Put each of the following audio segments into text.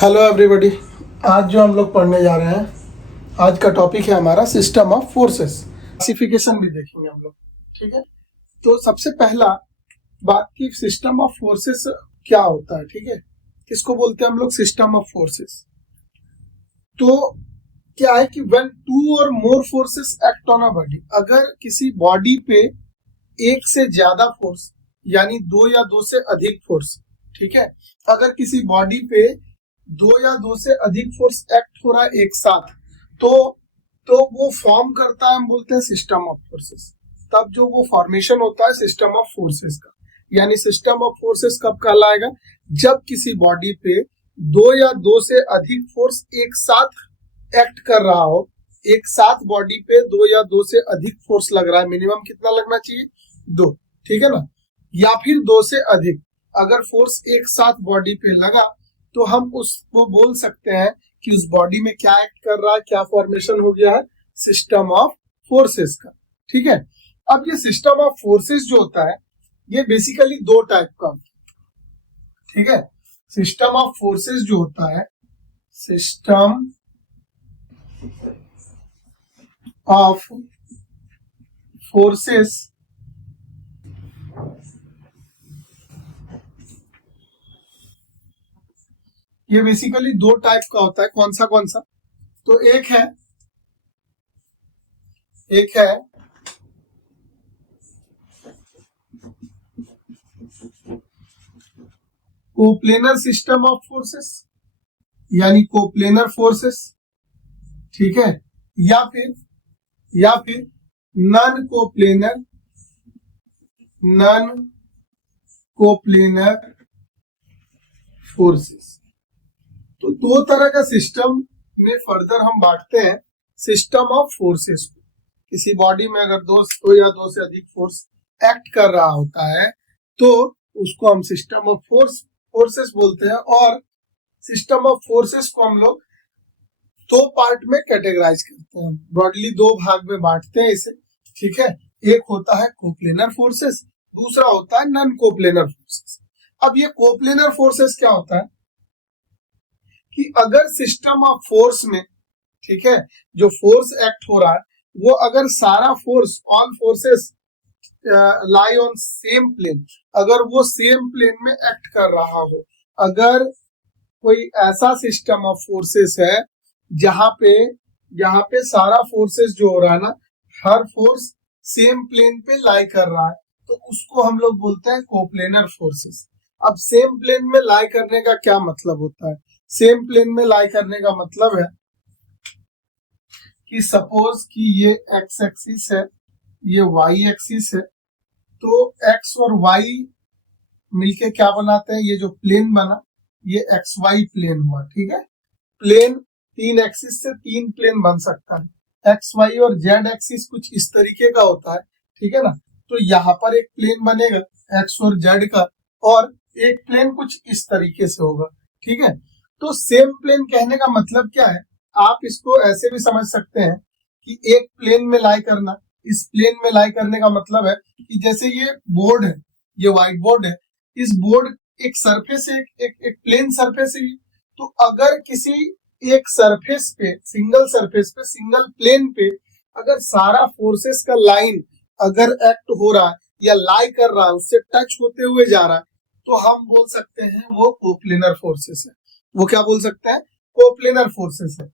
Hello everybody. आज जो हम लोग पढ़ने जा रहे हैं, आज का टॉपिक है हमारा सिस्टम ऑफ फोर्सेस। क्लासिफिकेशन भी देखेंगे हम लोग, ठीक है। तो सबसे पहला बात की सिस्टम ऑफ फोर्सेस क्या होता है, ठीक है। किसको बोलते हैं हम लोग सिस्टम ऑफ फोर्सेस। तो क्या है कि व्हेन टू और more forces act on a body, अगर किसी बॉडी पे एक से ज्यादा फोर्स यानी दो या दो से अधिक फोर्स, ठीक है, अगर किसी बॉडी पे दो या दो से अधिक फोर्स एक्ट हो रहा है एक साथ, तो वो फॉर्म करता है, हम बोलते हैं सिस्टम ऑफ फोर्सेस। तब जो वो फॉर्मेशन होता है सिस्टम ऑफ फोर्सेस का, यानी सिस्टम ऑफ फोर्सेस कब कहलाएगा, जब किसी बॉडी पे दो या दो से अधिक फोर्स एक साथ एक्ट कर रहा हो। एक साथ बॉडी पे दो या दो से अधिक फोर्स लग रहा है, मिनिमम कितना लगना चाहिए, दो, ठीक है ना, या फिर दो से अधिक। अगर फोर्स एक साथ बॉडी पे लगा तो हम उसको बोल सकते हैं कि उस बॉडी में क्या एक्ट कर रहा है, क्या फॉर्मेशन हो गया है, सिस्टम ऑफ फोर्सेस का, ठीक है। अब ये सिस्टम ऑफ फोर्सेस जो होता है ये बेसिकली दो टाइप का होता है, ठीक है। सिस्टम ऑफ फोर्सेस जो होता है, सिस्टम ऑफ फोर्सेस ये बेसिकली दो टाइप का होता है। कौन सा, तो एक है कोप्लेनर सिस्टम ऑफ फोर्सेस, यानी कोप्लेनर फोर्सेस, ठीक है, या फिर नॉन कोप्लेनर फोर्सेस। तो दो तरह का सिस्टम में फर्दर हम बांटते हैं सिस्टम ऑफ फोर्सेस को। किसी बॉडी में अगर दो या दो से अधिक फोर्स एक्ट कर रहा होता है तो उसको हम सिस्टम ऑफ फोर्सेस बोलते हैं। और सिस्टम ऑफ फोर्सेस को हम लोग दो पार्ट में कैटेगराइज करते हैं, ब्रॉडली दो भाग में बांटते हैं इसे, ठीक है। एक होता है कोप्लेनर फोर्सेस, दूसरा होता है नॉन कोप्लेनर फोर्सेस। अब ये कोप्लेनर फोर्सेस क्या होता है कि अगर सिस्टम ऑफ फोर्स में, ठीक है, जो फोर्स एक्ट हो रहा है वो अगर सारा force, all forces lie on same plane, अगर वो सेम प्लेन में एक्ट कर रहा हो, अगर कोई ऐसा सिस्टम ऑफ फोर्सेस है जहां पे सारा फोर्सेस जो हो रहा है ना, हर फोर्स सेम प्लेन पे लाई कर रहा है, तो उसको हम लोग बोलते हैं कोप्लेनर फोर्सेस। अब सेम प्लेन में लाई करने का क्या मतलब होता है, सेम प्लेन में लाई करने का मतलब है कि सपोज कि ये एक्स एक्सिस है, ये वाई एक्सिस है, तो एक्स और वाई मिलके क्या बनाते हैं, ये जो प्लेन बना ये एक्स वाई प्लेन हुआ, ठीक है। प्लेन तीन एक्सिस से तीन प्लेन बन सकता है, एक्स वाई और जेड एक्सिस कुछ इस तरीके का होता है, ठीक है ना। तो यहाँ पर एक प्लेन बनेगा एक्स और जेड का, और एक प्लेन कुछ इस तरीके से होगा, ठीक है। तो सेम प्लेन कहने का मतलब क्या है, आप इसको ऐसे भी समझ सकते हैं कि एक प्लेन में लाई करना, इस प्लेन में लाई करने का मतलब है कि जैसे ये बोर्ड है, ये व्हाइट बोर्ड है, इस बोर्ड एक सरफेस है, एक प्लेन सरफेस है। तो अगर किसी एक सरफेस पे, सिंगल प्लेन पे अगर सारा फोर्सेस का लाइन अगर एक्ट हो रहा है या लाई कर रहा है, उससे टच होते हुए जा रहा है, तो हम बोल सकते हैं वो कोप्लेनर फोर्सेस है। वो क्या बोल सकते हैं, कोप्लेनर फोर्सेस है।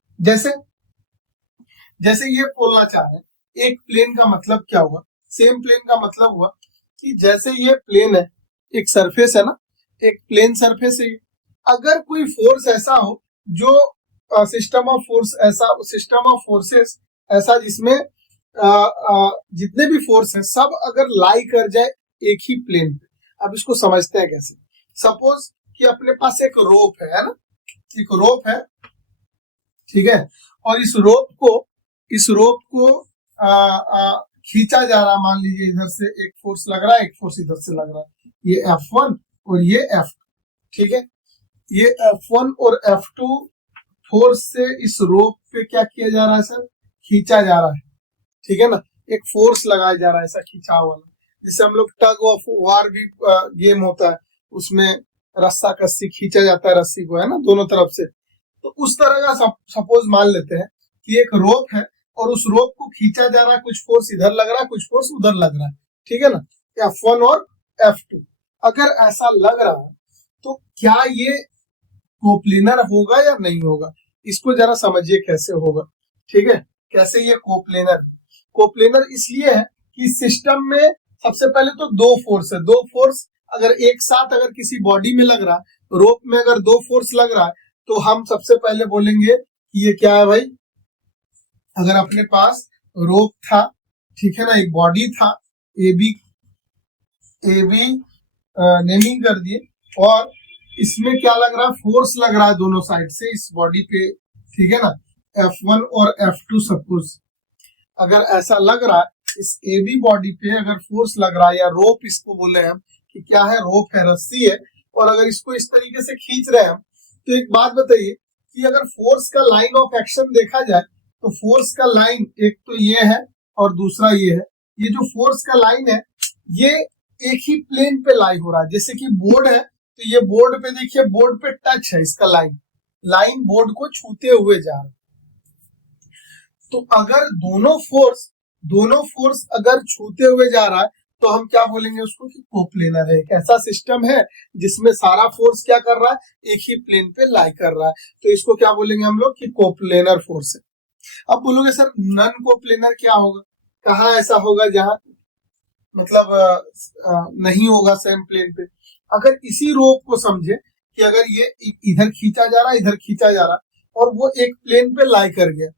जैसे ये बोलना चाह रहे हैं एक प्लेन का मतलब क्या हुआ, सेम प्लेन का मतलब हुआ कि जैसे ये प्लेन है, एक सरफेस है ना, एक प्लेन सरफेस है, अगर कोई फोर्स ऐसा हो जो सिस्टम ऑफ फोर्सेस ऐसा जिसमें जितने भी फोर्स हैं सब अगर लाई कर जाए एक ही प्लेन पे। अब इसको समझते हैं कैसे। सपोज कि अपने पास एक रोप है ना, एक रोप है, ठीक है, और इस रोप को खींचा जा रहा, मान लीजिए इधर से एक फोर्स लग रहा है, एक फोर्स इधर से लग रहा है, ये F1 और ये F2, ठीक है। ये F1 और F2 फोर्स से इस रोप पे क्या किया जा रहा है सर, खींचा जा रहा है, ठीक है ना, एक फोर्स लगाया जा रहा है ऐसा खींचा हुआ, जिसे हम लोग टग ऑफ वार भी गेम होता है उसमें रस्सा कस्सी खींचा जाता है रस्सी को, है ना, दोनों तरफ से। तो उस तरह का सपोज मान लेते हैं कि एक रोप है और उस रोप को खींचा जा रहा है, कुछ फोर्स इधर लग रहा है, कुछ फोर्स उधर लग रहा है, ठीक है ना, F1 और F2। अगर ऐसा लग रहा है तो क्या ये कोप्लेनर होगा या नहीं होगा, इसको जरा समझिए कैसे होगा, ठीक है। कैसे ये कोप्लेनर, कोप्लेनर इसलिए है कि सिस्टम में सबसे पहले तो दो फोर्स है, दो फोर्स अगर एक साथ अगर किसी बॉडी में लग रहा है, रोप में अगर दो फोर्स लग रहा है, तो हम सबसे पहले बोलेंगे कि ये क्या है भाई। अगर अपने पास रोप था, ठीक है ना, एक बॉडी था, ए बी नेमिंग कर दिए, और इसमें क्या लग रहा है, फोर्स लग रहा है दोनों साइड से इस बॉडी पे, ठीक है ना, F1 और F2 सपोज। अगर ऐसा लग रहा है इस ए बी बॉडी पे अगर फोर्स लग रहा है, या रोप इसको बोले हम कि क्या है, रोप है, रस्सी है, और अगर इसको इस तरीके से खींच रहे हैं हम, तो एक बात बताइए कि अगर फोर्स का लाइन ऑफ एक्शन देखा जाए तो फोर्स का लाइन एक तो ये है और दूसरा ये है। ये जो फोर्स का लाइन है ये एक ही प्लेन पे लाई हो रहा है। जैसे कि बोर्ड है तो ये बोर्ड पे देखिए, बोर्ड पे टच है इसका लाइन, लाइन बोर्ड को छूते हुए जा रहा है। तो अगर दोनों फोर्स अगर छूते हुए जा रहा है तो हम क्या बोलेंगे उसको कि कोप्लेनर है। एक ऐसा सिस्टम है जिसमें सारा फोर्स क्या कर रहा है, एक ही प्लेन पे लाई कर रहा है, तो इसको क्या बोलेंगे हम लोग कि कोप्लेनर फोर्स है। अब बोलोगे सर नन कोप्लेनर क्या होगा, कहाँ ऐसा होगा जहां मतलब नहीं होगा सेम प्लेन पे। अगर इसी रोप को समझे कि अगर ये इधर खींचा जा रहा है, इधर खींचा जा रहा है, और वो एक प्लेन पे लाई कर गया,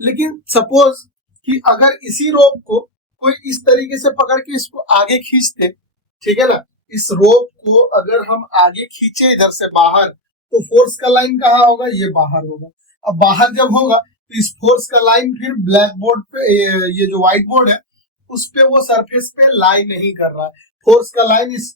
लेकिन सपोज कि अगर इसी रोप को कोई इस तरीके से पकड़ के इसको आगे खींचते, ठीक है ना, इस रोप को अगर हम आगे खींचे इधर से बाहर, तो फोर्स का लाइन कहाँ होगा, ये बाहर होगा। अब बाहर जब होगा तो इस फोर्स का लाइन फिर ब्लैक बोर्ड पे, ये जो व्हाइट बोर्ड है उस पे वो सरफेस पे लाई नहीं कर रहा है। फोर्स का लाइन इस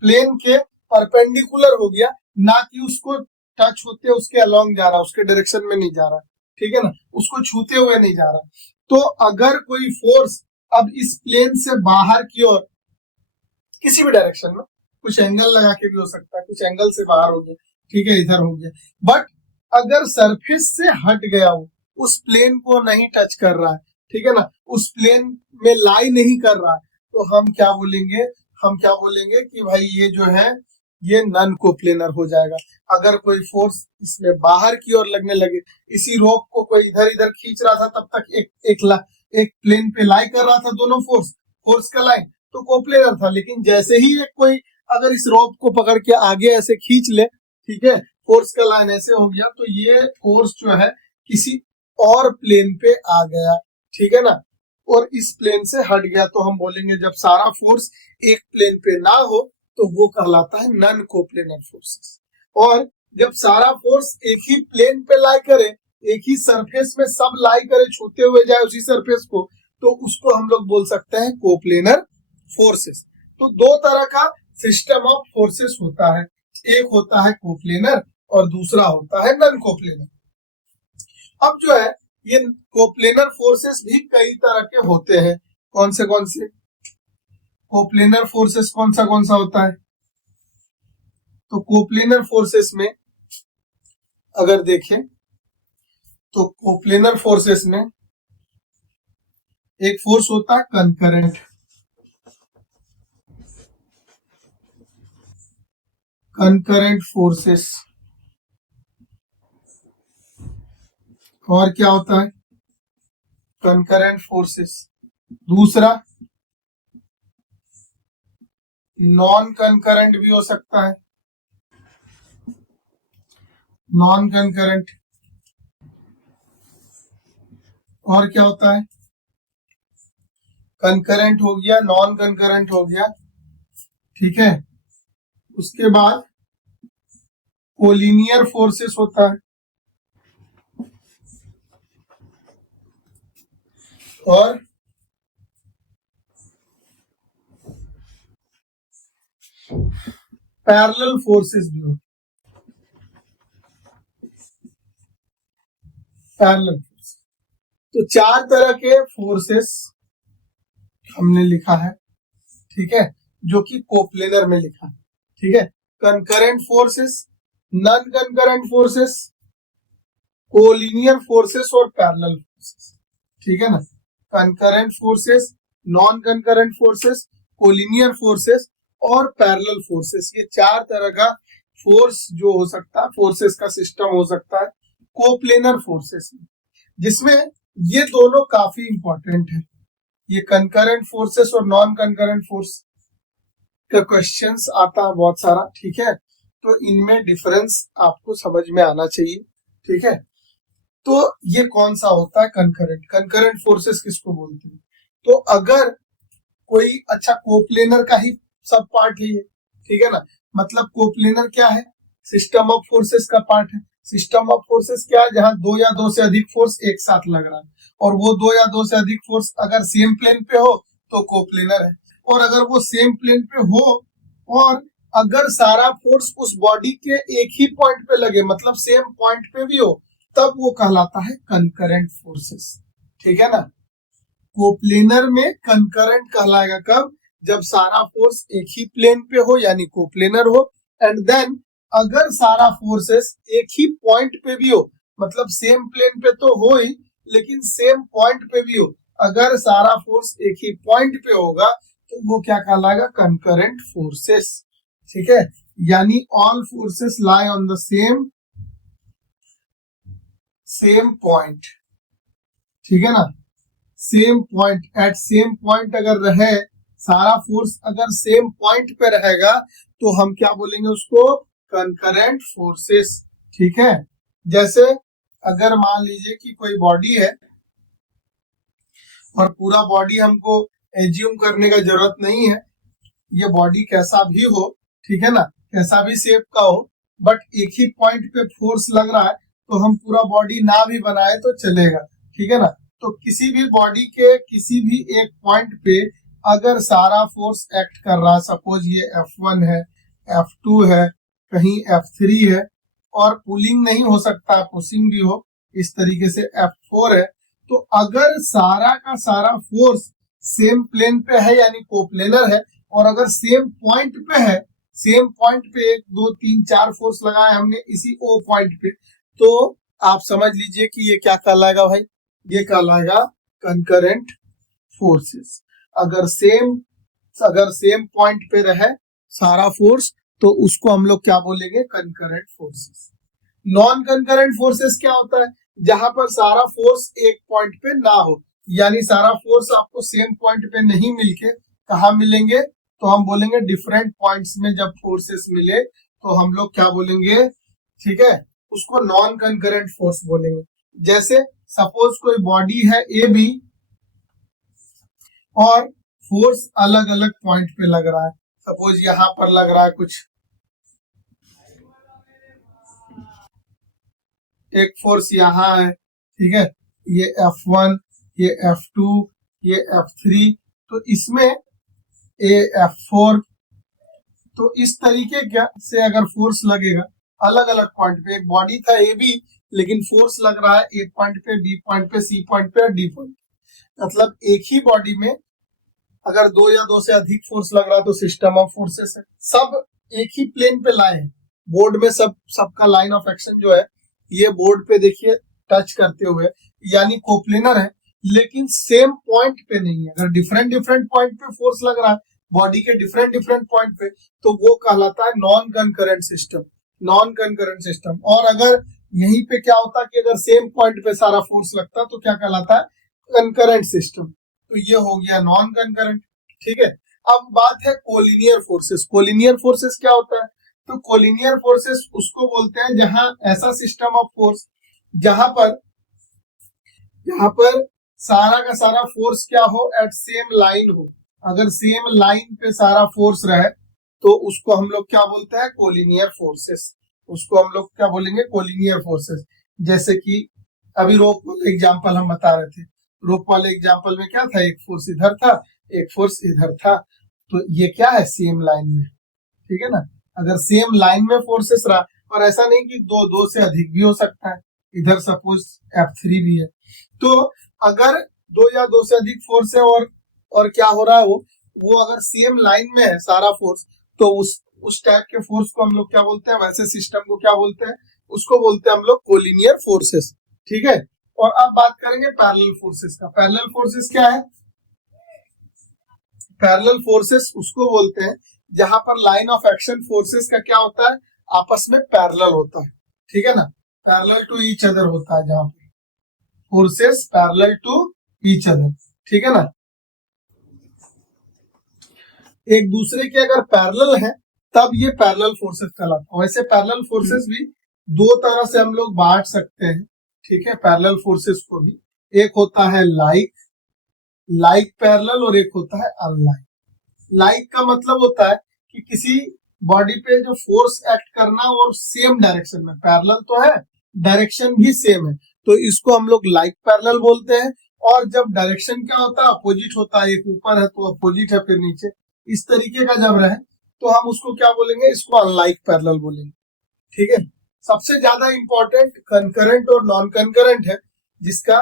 प्लेन के परपेंडिकुलर हो गया, ना कि उसको टच होते उसके अलोंग जा रहा, उसके डायरेक्शन में नहीं जा रहा, ठीक है ना, उसको छूते हुए नहीं जा रहा। तो अगर कोई फोर्स अब इस प्लेन से बाहर की ओर किसी भी डायरेक्शन में, कुछ एंगल लगा के भी हो सकता है, कुछ एंगल से बाहर हो गया, ठीक है, इधर हो गया, बट अगर सरफेस से हट गया, वो उस प्लेन को नहीं टच कर रहा है, ठीक है ना, उस प्लेन में लाई नहीं कर रहा है, तो हम क्या बोलेंगे कि भाई ये जो है ये नन कोप्लेनर हो जाएगा। अगर कोई फोर्स इसमें बाहर की ओर लगने लगे, इसी रोप को कोई इधर इधर खींच रहा था, तब तक एक प्लेन पे लाई कर रहा था दोनों फोर्स का लाइन, तो कोप्लेनर था। लेकिन जैसे ही एक कोई अगर इस रोप को पकड़ के आगे ऐसे खींच ले, ठीक है, फोर्स का लाइन ऐसे हो गया, तो ये फोर्स जो है किसी और प्लेन पे आ गया, ठीक है ना, और इस प्लेन से हट गया, तो हम बोलेंगे जब सारा फोर्स एक प्लेन पे ना हो तो वो कहलाता है नन कोप्लेनर फोर्सेस। और जब सारा फोर्स एक ही प्लेन पे लाई करे, एक ही सरफेस में सब लाई करे, छूते हुए जाए उसी सरफेस को, तो उसको हम लोग बोल सकते हैं कोप्लेनर फोर्सेस। तो दो तरह का सिस्टम ऑफ फोर्सेस होता है, एक होता है कोप्लेनर और दूसरा होता है नन कोप्लेनर। अब जो है ये कोप्लेनर फोर्सेस भी कई तरह के होते हैं। कौन से कोप्लेनर फोर्सेस कौन सा होता है, तो कोप्लेनर फोर्सेस में अगर देखें तो कोप्लेनर फोर्सेस में एक फोर्स होता है कंकरेंट फोर्सेस, और क्या होता है कंकरेंट फोर्सेस। दूसरा नॉन कंकरेंट भी हो सकता है, नॉन कंकरेंट। और क्या होता है, कंकरेंट हो गया, नॉन कंकरेंट हो गया, ठीक है। उसके बाद कोलिनियर फोर्सेस होता है, और पैरेलल फोर्सेस भी होते हैं। पैरेलल फोर्स, तो चार तरह के फोर्सेस हमने लिखा है, ठीक है, जो कि कोप्लेनर में लिखा है, ठीक है। Concurrent forces, non concurrent forces, collinear forces और पैरेलल फोर्सेस, ठीक है ना। Concurrent forces, non concurrent forces, collinear forces और पैरेलल फोर्सेस, ये चार तरह का फोर्स जो हो सकता है, फोर्सेस का सिस्टम हो सकता है कोप्लेनर फोर्सेस में, जिसमें ये दोनों काफी इंपॉर्टेंट है। ये कंकरेंट फोर्सेस और नॉन कंकरेंट फोर्स का क्वेश्चंस आता है बहुत सारा, ठीक है। तो इनमें डिफरेंस आपको समझ में आना चाहिए, ठीक है। तो ये कौन सा होता है कंकरेंट, कंकरेंट फोर्सेस किसको बोलते हैं। तो अगर कोई अच्छा कोप्लेनर का ही सब पार्ट है ये, ठीक है ना। मतलब कोप्लेनर क्या है, सिस्टम ऑफ फोर्सेस का पार्ट है। सिस्टम ऑफ फोर्सेस क्या है, जहां दो या दो से अधिक फोर्स एक साथ लग रहा है, और वो दो या दो से अधिक फोर्स अगर सेम प्लेन पे हो तो कोप्लेनर है। और अगर वो सेम प्लेन पे हो और अगर सारा फोर्स उस बॉडी के एक ही पॉइंट पे लगे, मतलब सेम पॉइंट पे भी हो, तब वो कहलाता है कंकरेंट फोर्सेस, ठीक है ना। कोप्लेनर में कंकरेंट कहलाएगा कब, जब सारा फोर्स एक ही प्लेन पे हो यानी कोप्लेनर हो, एंड देन अगर सारा फोर्सेस एक ही पॉइंट पे भी हो, मतलब सेम प्लेन पे तो हो ही लेकिन सेम पॉइंट पे भी हो, अगर सारा फोर्स एक ही पॉइंट पे होगा तो वो क्या कहलाएगा, कंकरेंट फोर्सेस, ठीक है। यानी all forces lie on the same point, ठीक है ना। Same point, at same point अगर रहे, सारा फोर्स अगर सेम पॉइंट पे रहेगा तो हम क्या बोलेंगे उसको, कंकरेंट फोर्सेस, ठीक है। जैसे अगर मान लीजिए कि कोई बॉडी है और पूरा बॉडी हमको एज्यूम करने का जरूरत नहीं है, ये बॉडी कैसा भी हो, ठीक है ना, कैसा भी शेप का हो, बट एक ही पॉइंट पे फोर्स लग रहा है तो हम पूरा बॉडी ना भी बनाए तो चलेगा, ठीक है ना। तो किसी भी बॉडी के किसी भी एक पॉइंट पे अगर सारा फोर्स एक्ट कर रहा है, सपोज ये F1 है, F2 है, कहीं F3 है, और पुलिंग नहीं हो सकता, पुशिंग भी हो, इस तरीके से F4 है, तो अगर सारा का सारा फोर्स सेम प्लेन पे है यानी कोप्लेनर है, और अगर सेम पॉइंट पे है, सेम पॉइंट पे एक दो तीन चार फोर्स लगाए हमने इसी O पॉइंट पे, तो आप समझ लीजिए कि ये क्या कहलाएगा भाई, ये कहलाएगा कंकरेंट फोर्सेस। अगर सेम पॉइंट पे रहे सारा फोर्स तो उसको हम लोग क्या बोलेंगे, concurrent forces. Non concurrent forces क्या होता है, जहां पर सारा फोर्स एक पॉइंट पे ना हो, यानी सारा फोर्स आपको सेम पॉइंट पे नहीं मिलके कहा मिलेंगे, तो हम बोलेंगे डिफरेंट पॉइंट्स में जब फोर्सेस मिले तो हम लोग क्या बोलेंगे, ठीक है, उसको नॉन कंकरेंट फोर्स बोलेंगे। जैसे सपोज कोई बॉडी है ए बी और फोर्स अलग अलग पॉइंट पे लग रहा है, सपोज यहां पर लग रहा है कुछ, एक फोर्स यहाँ है, ठीक है, ये F1, ये F2, ये F3, तो इसमें ये F4, तो इस तरीके से अगर फोर्स लगेगा अलग अलग पॉइंट पे, एक बॉडी था ए बी लेकिन फोर्स लग रहा है ए पॉइंट पे, बी पॉइंट पे, सी पॉइंट पे और डी पॉइंट, मतलब एक ही बॉडी में अगर दो या दो से अधिक फोर्स लग रहा है तो सिस्टम ऑफ फोर्सेस है। सब एक ही प्लेन पे लाए हैं, बोर्ड में सबका लाइन ऑफ एक्शन जो है ये बोर्ड पे देखिए टच करते हुए, यानी कोप्लेनर है, लेकिन सेम पॉइंट पे नहीं है। अगर डिफरेंट डिफरेंट पॉइंट पे फोर्स लग रहा है बॉडी के डिफरेंट डिफरेंट पॉइंट पे, तो वो कहलाता है non concurrent system, non concurrent system. और अगर यहीं पे क्या होता कि अगर सेम पॉइंट पे सारा फोर्स लगता तो क्या कहलाता है, कंकरेंट सिस्टम। तो ये हो गया नॉन कंकरेंट, ठीक है। अब बात है कोलिनियर फोर्सेस। कोलिनियर फोर्सेस क्या होता है, तो कोलिनियर फोर्सेस उसको बोलते हैं जहां ऐसा सिस्टम ऑफ फोर्स जहां पर सारा का सारा फोर्स क्या हो, एट सेम लाइन हो। अगर सेम लाइन पे सारा फोर्स रहे तो उसको हम लोग क्या बोलते हैं, कोलिनियर फोर्सेस। उसको हम लोग क्या बोलेंगे, कोलिनियर फोर्सेस। जैसे कि अभी रोप वाला एग्जाम्पल हम बता रहे थे, रोप वाले एग्जाम्पल में क्या था, एक फोर्स इधर था एक फोर्स इधर था, तो ये क्या है, सेम लाइन में, ठीक है ना। अगर सेम लाइन में फोर्सेस रहा, और ऐसा नहीं कि दो से अधिक भी हो सकता है, इधर सपोज F3 भी है, तो अगर दो या दो से अधिक फोर्स है और क्या हो रहा है, वो अगर सेम लाइन में है सारा फोर्स, तो उस टाइप के फोर्स को हम लोग क्या बोलते हैं, वैसे सिस्टम को क्या बोलते हैं, उसको बोलते हैं हम लोग कोलिनियर फोर्सेस। ठीक है, और अब बात करेंगे पैरेलल फोर्सेस का। पैरेलल फोर्सेस क्या है? पैरेलल फोर्सेस उसको बोलते हैं जहां पर लाइन ऑफ एक्शन फोर्सेस का क्या होता है, आपस में पैरेलल होता है। ठीक है ना, पैरेलल टू ईच अदर होता है, जहां पे forces parallel to each other. ठीक है ना, एक दूसरे के अगर पैरेलल है तब ये पैरेलल फोर्सेस कहलाता है। वैसे पैरेलल फोर्सेस भी दो तरह से हम लोग बांट सकते हैं। ठीक है, पैरेलल फोर्सेस को भी, एक होता है लाइक पैरेलल और एक होता है अनलाइक। लाइक का मतलब होता है कि किसी बॉडी पे जो फोर्स एक्ट करना और सेम डायरेक्शन में, पैरेलल तो है, डायरेक्शन भी सेम है, तो इसको हम लोग लाइक पैरेलल बोलते हैं। और जब डायरेक्शन क्या होता है, अपोजिट होता है, एक ऊपर है तो अपोजिट है, फिर नीचे, इस तरीके का जब रहे तो हम उसको क्या बोलेंगे, इसको अनलाइक पैरेलल बोलेंगे। ठीक है, सबसे ज्यादा इंपॉर्टेंट कंकरेंट और नॉन कंकरेंट है, जिसका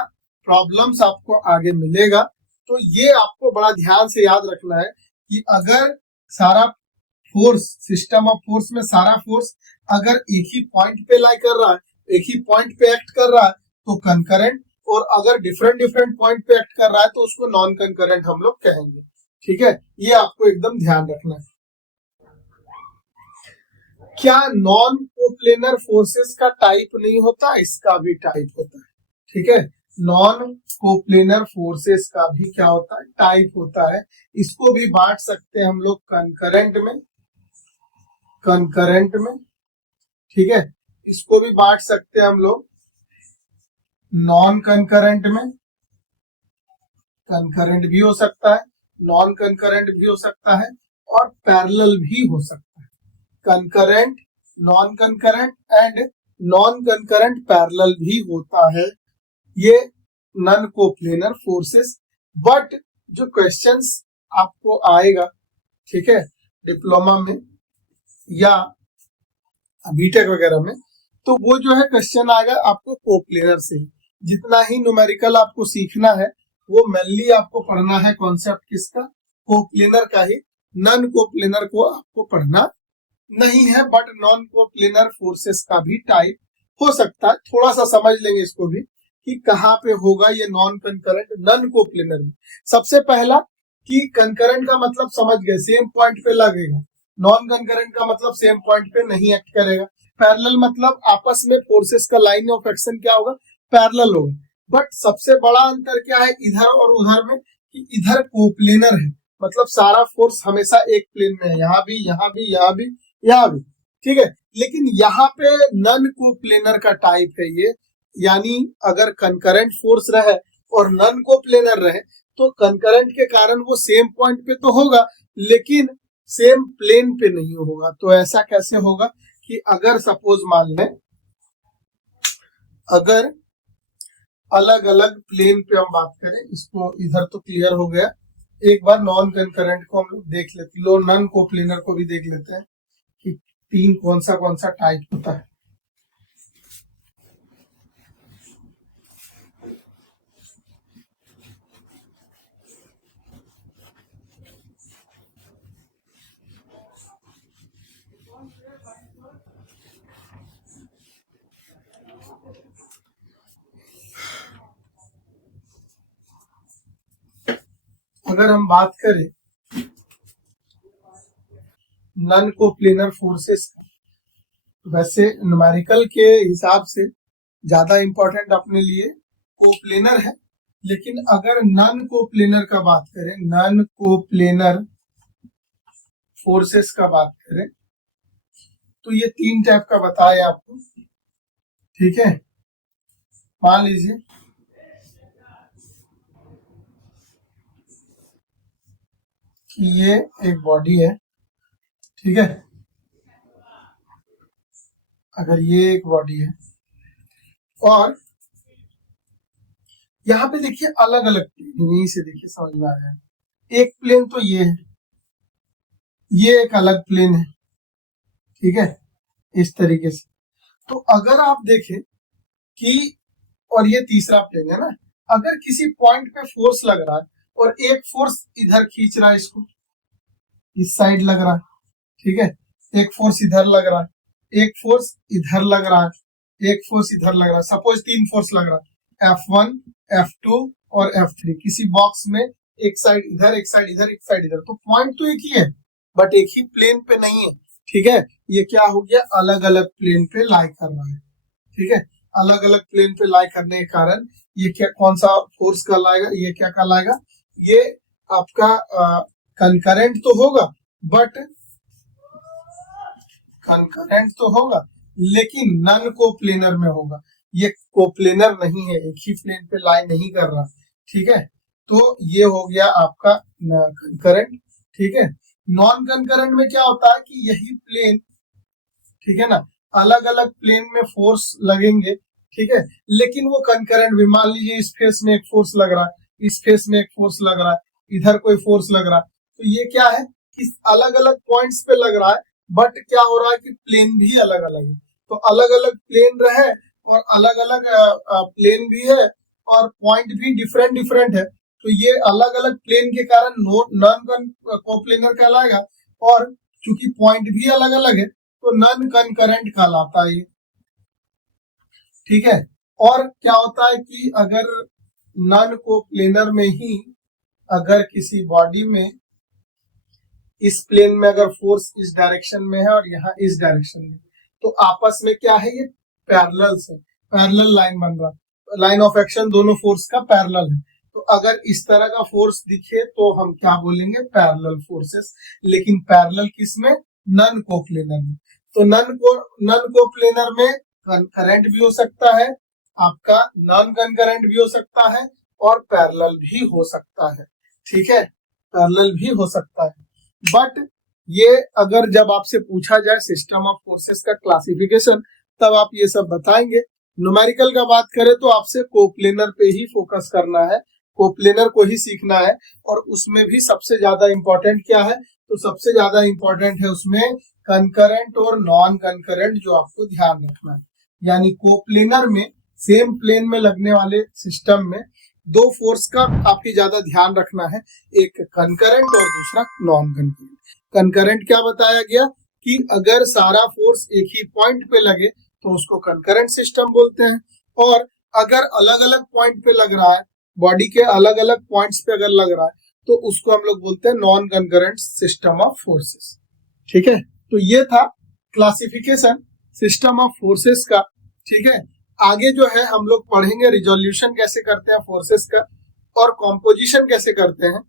प्रॉब्लम्स आपको आगे मिलेगा। तो ये आपको बड़ा ध्यान से याद रखना है कि अगर सारा फोर्स, सिस्टम ऑफ फोर्स में सारा फोर्स अगर एक ही पॉइंट पे लाई कर रहा है, एक ही पॉइंट पे एक्ट कर रहा है, तो कंकरेंट, और अगर डिफरेंट डिफरेंट पॉइंट पे एक्ट कर रहा है तो उसको नॉन कंकरेंट हम लोग कहेंगे। ठीक है, ये आपको एकदम ध्यान रखना है। क्या नॉन कोप्लेनर फोर्सेस का टाइप नहीं होता? इसका भी टाइप होता है। ठीक है, नॉन कोप्लेनर फोर्सेस का भी क्या होता है, टाइप होता है। इसको भी बांट सकते हैं हम लोग कंकरेंट में। ठीक है, इसको भी बांट सकते हैं हम लोग नॉन कंकरेंट में। कंकरेंट भी हो सकता है, नॉन कंकरेंट भी हो सकता है, और पैरेलल भी हो सकता है। Concurrent, non concurrent and non concurrent parallel भी होता है, ये नॉन कोप्लेनर फोर्सेस। बट जो क्वेश्चंस आपको आएगा, ठीक है, डिप्लोमा में या बीटेक वगैरह में, तो वो जो है क्वेश्चन आएगा आपको कोप्लेनर से ही। जितना ही न्यूमेरिकल आपको सीखना है वो मेनली आपको पढ़ना है कॉन्सेप्ट किसका, कोप्लेनर का ही। नॉन कोप्लेनर को आपको पढ़ना नहीं है, बट नॉन कोप्लेनर फोर्सेस का भी टाइप हो सकता है। थोड़ा सा समझ लेंगे इसको भी कि कहाँ पे होगा ये नॉन कंकरेंट नॉन कोप्लेनर में। सबसे पहला कि कंकरेंट का मतलब समझ गए, सेम पॉइंट पे लगेगा। नॉन कंकरेंट का मतलब सेम पॉइंट पे नहीं एक्ट करेगा। पैरेलल मतलब आपस में फोर्सेस का लाइन ऑफ एक्शन क्या होगा, पैरेलल होगा। बट सबसे बड़ा अंतर क्या है इधर और उधर में, कि इधर कोप्लेनर है, मतलब सारा फोर्स हमेशा एक प्लेन में है, यहाँ भी, यहाँ भी, यहाँ भी, यहाँ भी। ठीक है, लेकिन यहाँ पे नॉन कोप्लेनर का टाइप है ये, यानी अगर कंकरेंट फोर्स रहे और नॉन कोप्लेनर रहे तो कंकरेंट के कारण वो सेम पॉइंट पे तो होगा लेकिन सेम प्लेन पे नहीं होगा। तो ऐसा कैसे होगा कि अगर सपोज मान लें, अगर अलग अलग प्लेन पे हम बात करें, इसको इधर तो क्लियर हो गया, एक बार नॉन कंकरेंट को हम लोग देख लेते, लो नॉन कोप्लेनर को भी देख लेते हैं कि तीन कौन सा टाइप होता है। अगर हम बात करें नॉन कोप्लेनर फोर्सेस, वैसे न्यूमेरिकल के हिसाब से ज्यादा इंपॉर्टेंट अपने लिए कोप्लेनर है, लेकिन अगर नॉन कोप्लेनर का बात करें, नॉन कोप्लेनर फोर्सेस का बात करें, तो ये तीन टाइप का बताया आपको। ठीक है, मान लीजिए कि ये एक बॉडी है, ठीक है, अगर ये एक बॉडी है और यहाँ पे देखिए अलग अलग प्लेन, यहीं से देखिए समझ में आ जाएगा। एक प्लेन तो ये है, ये एक अलग प्लेन है, ठीक है, इस तरीके से। तो अगर आप देखें कि, और ये तीसरा प्लेन है ना, अगर किसी पॉइंट पे फोर्स लग रहा है और एक फोर्स इधर खींच रहा है, इसको इस साइड लग रहा है, ठीक है, एक फोर्स इधर लग रहा है, एक फोर्स इधर लग रहा है, एक फोर्स इधर लग रहा है। सपोज 3 फोर्स लग रहा है, F1, F2 और F3 किसी बॉक्स में, एक साइड इधर, एक साइड इधर, एक साइड इधर। तो पॉइंट तो एक ही है बट एक ही प्लेन पे नहीं है, ठीक है। ये क्या हो गया, अलग अलग प्लेन पे लाई कर रहा है, ठीक है। अलग अलग प्लेन पे लाई करने के कारण ये क्या, कौन सा फोर्स कहलाएगा, ये क्या कहलाएगा, ये आपका कंकरेंट तो होगा, बट कंकरेंट तो होगा लेकिन नन कोप्लेनर में होगा। ये कोप्लेनर नहीं है, एक ही प्लेन पे लाई नहीं कर रहा, ठीक है। तो ये हो गया आपका कंकरेंट, ठीक है। नॉन कंकरेंट में क्या होता है कि यही प्लेन, ठीक है ना, अलग अलग प्लेन में फोर्स लगेंगे, ठीक है, लेकिन वो कंकरेंट भी, मान लीजिए इस फेस में एक फोर्स लग रहा है, इस फेस में एक फोर्स लग रहा है, इधर कोई फोर्स लग रहा है, तो ये क्या है कि अलग अलग पॉइंट्स पे लग रहा है, बट क्या हो रहा है कि प्लेन भी अलग अलग है। तो अलग अलग प्लेन रहे और अलग अलग प्लेन भी है और पॉइंट भी डिफरेंट डिफरेंट है, तो ये अलग अलग प्लेन के कारण नॉन कोप्लेनर कहलाएगा। और चूंकि पॉइंट भी अलग अलग है तो नॉन कंकरेंट कहलाता है, ठीक है। और क्या होता है कि अगर नॉन कोप्लेनर में ही अगर किसी बॉडी में इस प्लेन में अगर फोर्स इस डायरेक्शन में है और यहाँ इस डायरेक्शन में, तो आपस में क्या है, ये पैरेलल है, पैरेलल लाइन बन रहा है, लाइन ऑफ एक्शन दोनों फोर्स का पैरेलल है। तो अगर इस तरह का फोर्स दिखे तो हम क्या बोलेंगे, पैरेलल फोर्सेस। लेकिन पैरेलल किसमें, नॉन कोप्लेनर में। तो नॉन कोप्लेनर में कंकरेंट भी हो सकता है, आपका नॉन कंकरेंट भी हो सकता है और पैरेलल भी हो सकता है, ठीक है, पैरेलल भी हो सकता है। बट ये अगर जब आपसे पूछा जाए सिस्टम ऑफ फोर्सेस का क्लासिफिकेशन, तब आप ये सब बताएंगे। न्यूमेरिकल का बात करें तो आपसे कोप्लेनर पे ही फोकस करना है, कोप्लेनर को ही सीखना है। और उसमें भी सबसे ज्यादा इंपॉर्टेंट क्या है, तो सबसे ज्यादा इंपॉर्टेंट है उसमें कंकरेंट और नॉन कंकरेंट, जो आपको ध्यान रखना है। यानी कोप्लेनर में सेम प्लेन में लगने वाले सिस्टम में दो फोर्स का काफी ज्यादा ध्यान रखना है, एक कंकरेंट और दूसरा नॉन कंकरेंट। कंकरेंट क्या बताया गया कि अगर सारा फोर्स एक ही पॉइंट पे लगे तो उसको कंकरेंट सिस्टम बोलते हैं, और अगर अलग अलग पॉइंट पे लग रहा है, बॉडी के अलग अलग पॉइंट्स पे अगर लग रहा है, तो उसको हम लोग बोलते हैं non concurrent system of forces, ठीक है। तो ये था क्लासिफिकेशन सिस्टम ऑफ फोर्सेस का, ठीक है। आगे जो है हम लोग पढ़ेंगे रिजोल्यूशन कैसे करते हैं फोर्सेस का और कॉम्पोजिशन कैसे करते हैं।